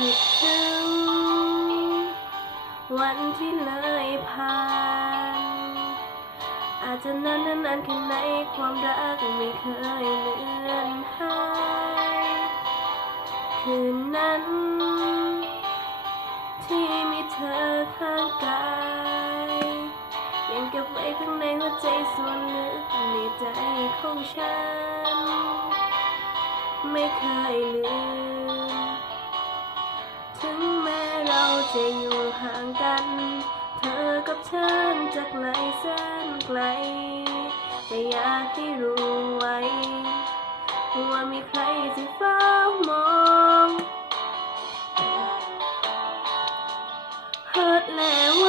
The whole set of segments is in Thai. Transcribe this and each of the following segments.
คิดถึง วันที่เลยผ่าน อาจจะนานนานแค่ไหนความรักไม่เคยเลือนหายคืนนั้น ที่มีเธอข้างกายยังเก็บไว้ข้างในหัวใจส่วนลึกในใจของฉัน ไม่เคยลืม จะอยู่ห่างกัน เธอกับฉันจะไหลแสนไกล แต่อยากให้รู้ไว้ ว่ามีใครที่เฝ้ามองเฮิดแล้ว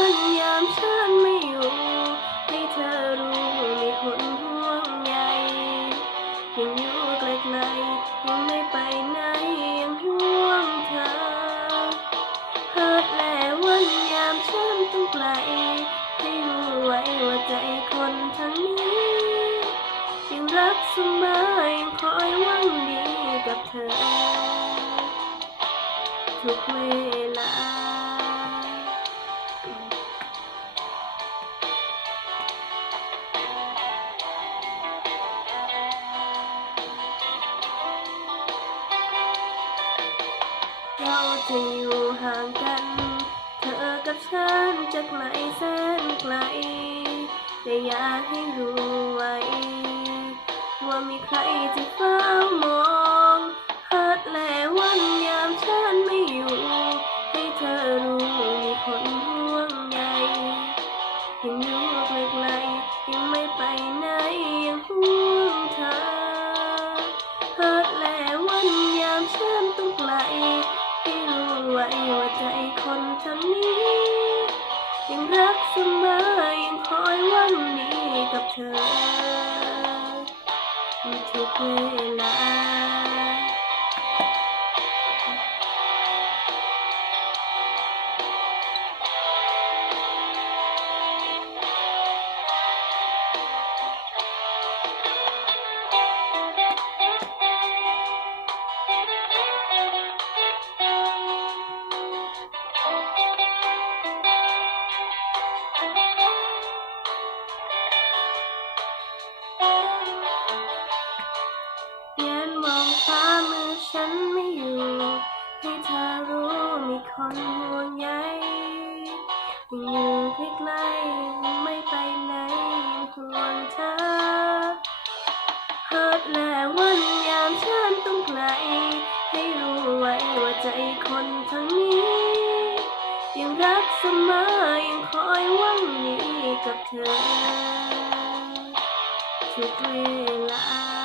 ไกลให้รู้ไว้ว่าใจคนทั้งนี้ยังรักเสมอยังคอยหวังดีกับเธอ ทุกเวลาเราจะอยู่ห่างกัน ธอกับฉันจะไกลแสนไกลแต่อยากให้รู้ไว้ ว่ามีใครที่เฝ้ามอง คนทั้งนี้ ยังรักเสมอยังคอยหวันดีกับเธอทุกเวลา อนยามฉันต้องไกล ให้รู้ไว้ว่าใจคนทั้งนี้ ยังรักเสมอยังคอยหวังนี้กับเธอทุกเวลา